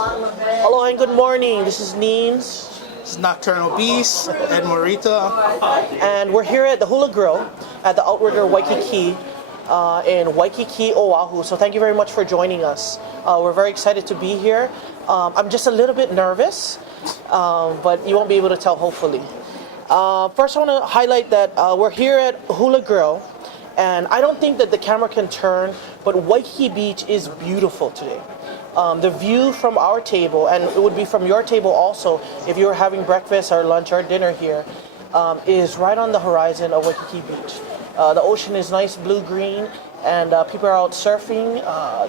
Hello and good morning. This is Neens. This is Nocturnal Beast, Ed Morita. And we're here at the Hula Grill at the Outrigger Waikiki in Waikiki, Oahu. So thank you very much for joining us. We're very excited to be here. I'm just a little bit nervous, but you won't be able to tell hopefully. First I want to highlight that we're here at Hula Grill, and I don't think that the camera can turn, but Waikiki Beach is beautiful today. The view from our table, and it would be from your table also if you were having breakfast or lunch or dinner here, is right on the horizon of Waikiki Beach. The ocean is nice blue-green, and people are out surfing,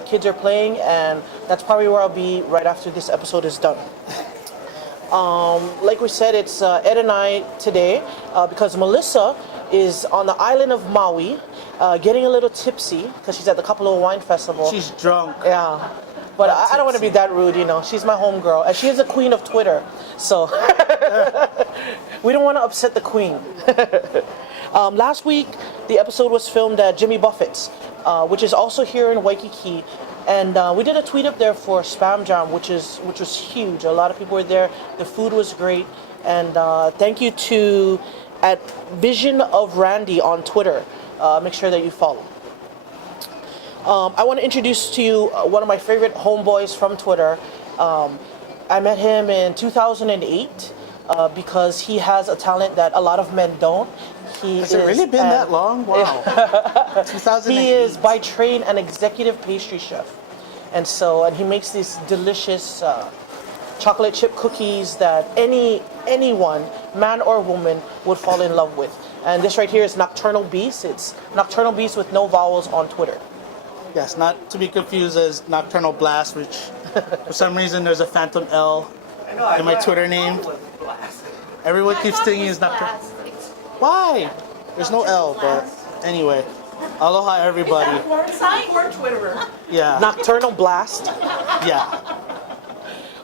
kids are playing, and that's probably where I'll be right after this episode is done. Like we said, it's Ed and I today because Melissa is on the island of Maui, getting a little tipsy because she's at the Kapalua Wine Festival. She's drunk. Yeah. But I don't want to be that rude, you know. She's my homegirl, and she is the queen of Twitter, so we don't want to upset the queen. Last week, the episode was filmed at Jimmy Buffett's, which is also here in Waikiki, and we did a tweet up there for Spam Jam, which was huge. A lot of people were there. The food was great, and thank you to at Vision of Randy on Twitter. Make sure that you follow. I want to introduce to you one of my favorite homeboys from Twitter. I met him in 2008 because he has a talent that a lot of men don't. Has it really been that long? Wow. 2008. He is by trade an executive pastry chef. And he makes these delicious chocolate chip cookies that anyone, man or woman, would fall in love with. And this right here is Nocturnal Beast. It's Nocturnal Beast with no vowels on Twitter. Yes, not to be confused as Nocturnal Blast, which for some reason there's a phantom L in my Twitter name. Everyone keeps thinking it's Nocturnal. Why? There's no L, but anyway. Aloha, everybody. We're Twitterer. Yeah. Nocturnal Blast. Yeah.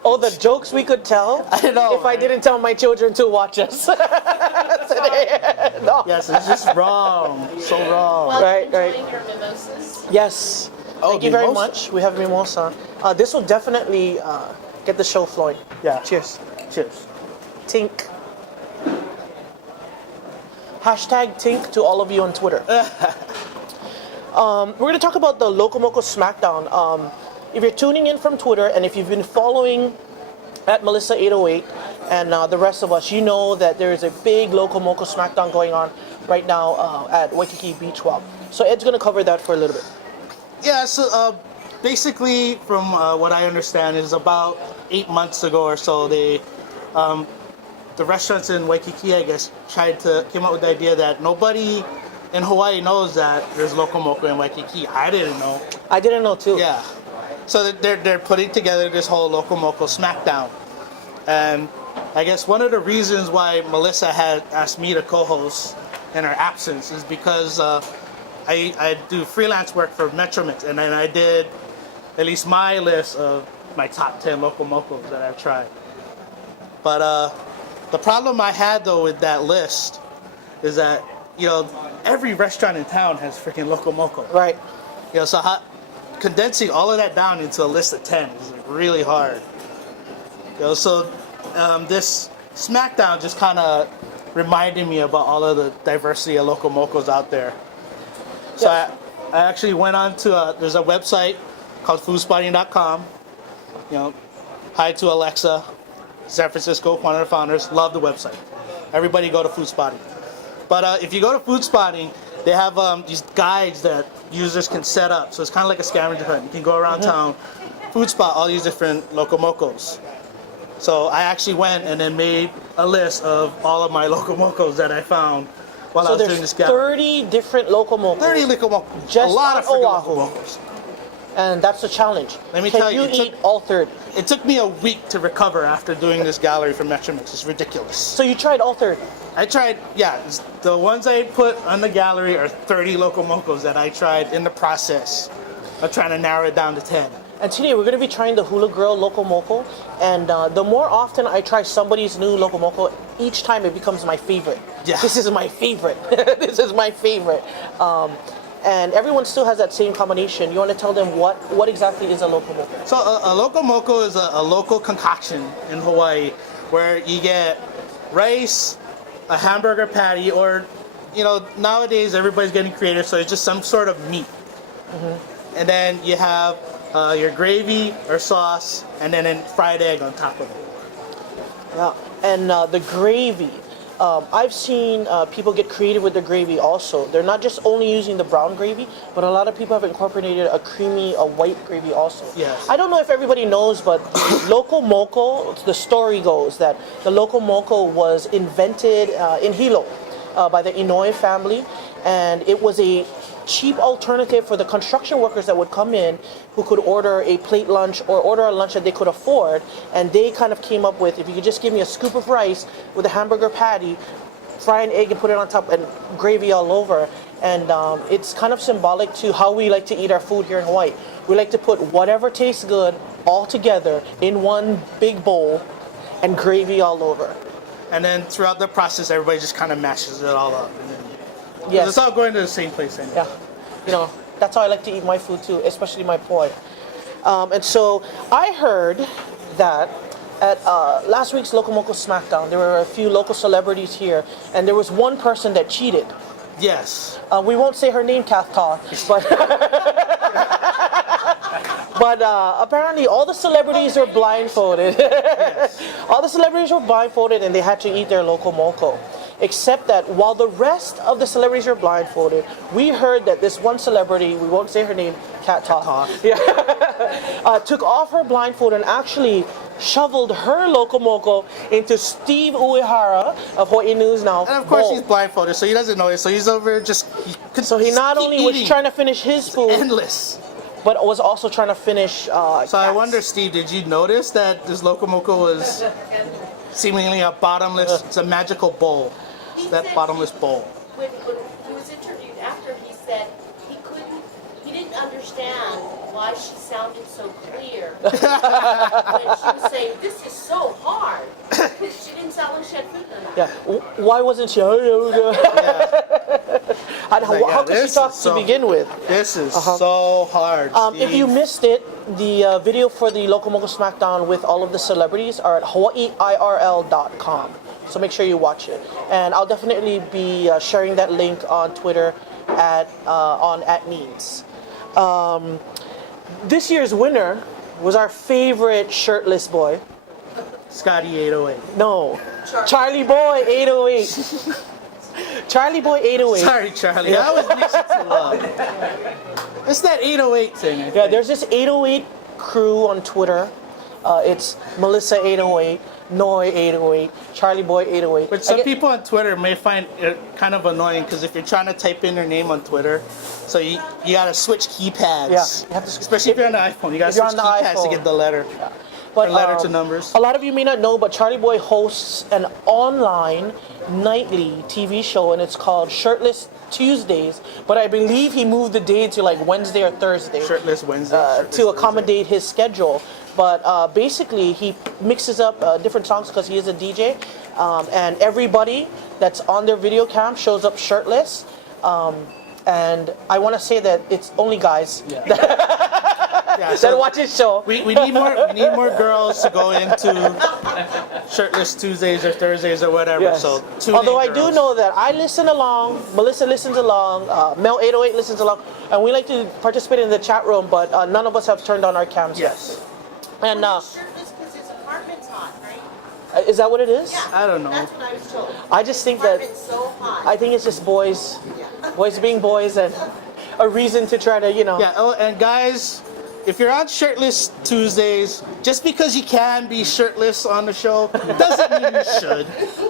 Oh, the jokes we could tell I know, if I didn't tell my children to watch us today. No. Yes, it's just wrong. So wrong. Well, Right. enjoying your mimosas. Yes. Oh, Thank you very mimosa. much. We have mimosa. This will definitely get the show flowing. Yeah. Cheers. Cheers. Tink. Hashtag Tink to all of you on Twitter. We're going to talk about the Locomoco Smackdown. If you're tuning in from Twitter, and if you've been following at Melissa808 and the rest of us, you know that there is a big Locomoco Smackdown going on right now at Waikiki Beach Walk. So Ed's going to cover that for a little bit. Yeah, so basically from what I understand is about 8 months ago or so, the restaurants in Waikiki, I guess, came up with the idea that nobody in Hawaii knows that there's Locomoco in Waikiki. I didn't know. I didn't know too. Yeah. So they're putting together this whole Locomoco Smackdown. And I guess one of the reasons why Melissa had asked me to co-host in her absence is because I do freelance work for Metromix, and then I did at least my list of my top 10 Locomocos that I've tried. But the problem I had though with that list is that, every restaurant in town has freaking Locomoco. Right. So condensing all of that down into a list of 10 is really hard. So this Smackdown just kind of reminded me about all of the diversity of Locomocos out there. So I actually went on to there's a website called foodspotting.com. Hi to Alexa, San Francisco, one of the founders. Love the website. Everybody go to Food Spotting. But if you go to Food Spotting, they have these guides that users can set up. So it's kind of like a scavenger hunt. You can go around town, food spot all these different Locomocos. So I actually went and then made a list of all of my Locomocos that I found while I was doing this gallery. 30 different Locomocos. 30 Locomocos. Just a lot of freaking Oahu. Locomocos. And that's the challenge. Let me Can tell you, you eat all 30? It took me a week to recover after doing this gallery for Metromix. It's ridiculous. So you tried all 30? I tried, the ones I put on the gallery are 30 Locomocos that I tried in the process of trying to narrow it down to 10. And today we're going to be trying the Hula Grill Locomoco. And the more often I try somebody's new Locomoco, each time it becomes my favorite. Yeah. This is my favorite. This is my favorite. and everyone still has that same combination. You want to tell them what exactly is a loco moco? So a loco moco is a local concoction in Hawaii where you get rice, a hamburger patty, or nowadays everybody's getting creative, so it's just some sort of meat. And then you have your gravy or sauce, and then a fried egg on top of it. Yeah, and the gravy. I've seen people get creative with the gravy also. They're not just only using the brown gravy, but a lot of people have incorporated a white gravy also. Yes. I don't know if everybody knows, but the loco moco, the story goes that the loco moco was invented in Hilo by the Inouye family, and it was a cheap alternative for the construction workers that would come in who could order a plate lunch or order a lunch that they could afford, and they kind of came up with, if you could just give me a scoop of rice with a hamburger patty, fry an egg and put it on top, and gravy all over. And it's kind of symbolic to how we like to eat our food here in Hawaii. We like to put whatever tastes good all together in one big bowl and gravy all over. And then throughout the process, everybody just kind of mashes it all up. And then, Yes. it's all going to the same place anyway. Yeah, that's how I like to eat my food too, especially my poi. And so I heard that at last week's Loco Moco Smackdown, there were a few local celebrities here, and there was one person that cheated. Yes. We won't say her name, Kath Tar, but but apparently all the celebrities were blindfolded. Yes. All the celebrities were blindfolded, and they had to eat their Loco Moco. Except that while the rest of the celebrities were blindfolded, we heard that this one celebrity, we won't say her name, Kat Talk, took off her blindfold and actually shoveled her Loco Moco into Steve Uehara of Hawaii News Now. And of course bowl. he's blindfolded, so he doesn't know it. So he's over just. So he not only was trying to finish his food, endless, but was also trying to finish. So I wonder, Steve, did you notice that this Loco Moco was seemingly a bottomless? It's a magical bowl. That bottomless bowl. When he was interviewed after, he said he didn't understand why she sounded so clear. When she was saying, "This is so hard." She didn't sound like she had food in her mouth. Yeah. Why wasn't she? How could she talk to begin with? This is so hard. If you missed it, the video for the Loco Moco Smackdown with all of the celebrities are at hawaiiirl.com. So make sure you watch it. And I'll definitely be sharing that link on Twitter at @Needs. This year's winner was our favorite shirtless boy. Scotty 808. No, Charlie Boy 808. Charlie Boy 808. Sorry, Charlie. I was mixing too long. It's that 808 thing. I think. There's this 808 crew on Twitter. It's Melissa 808, Noi 808, Charlie Boy 808. But some people on Twitter may find it kind of annoying because if you're trying to type in your name on Twitter, so you gotta switch keypads. Yeah, you have to, especially if you're on the iPhone, you gotta switch keypads to get the letter. Yeah. But, letter to numbers. A lot of you may not know, but Charlie Boy hosts an online nightly TV show, and it's called Shirtless Tuesdays. But I believe he moved the day to like Wednesday or Thursday. Shirtless Wednesday. To accommodate his schedule. But basically, he mixes up different songs because he is a DJ, and everybody that's on their video cam shows up shirtless. And I want to say that it's only guys. Yeah, so that watch his show. We need more girls to go into Shirtless Tuesdays or Thursdays or whatever. Yes. So although I do know that I listen along, Melissa listens along, Mel 808 listens along, and we like to participate in the chat room, but none of us have turned on our cams yet. Yes. And He's shirtless because his apartment's hot, right? is that what it is? Yeah. I don't know. That's what I was told. I just think that Apartment's so hot. I think it's just boys being boys, and a reason to try to Yeah. Oh, and guys, if you're on Shirtless Tuesdays, just because you can be shirtless on the show doesn't mean you should.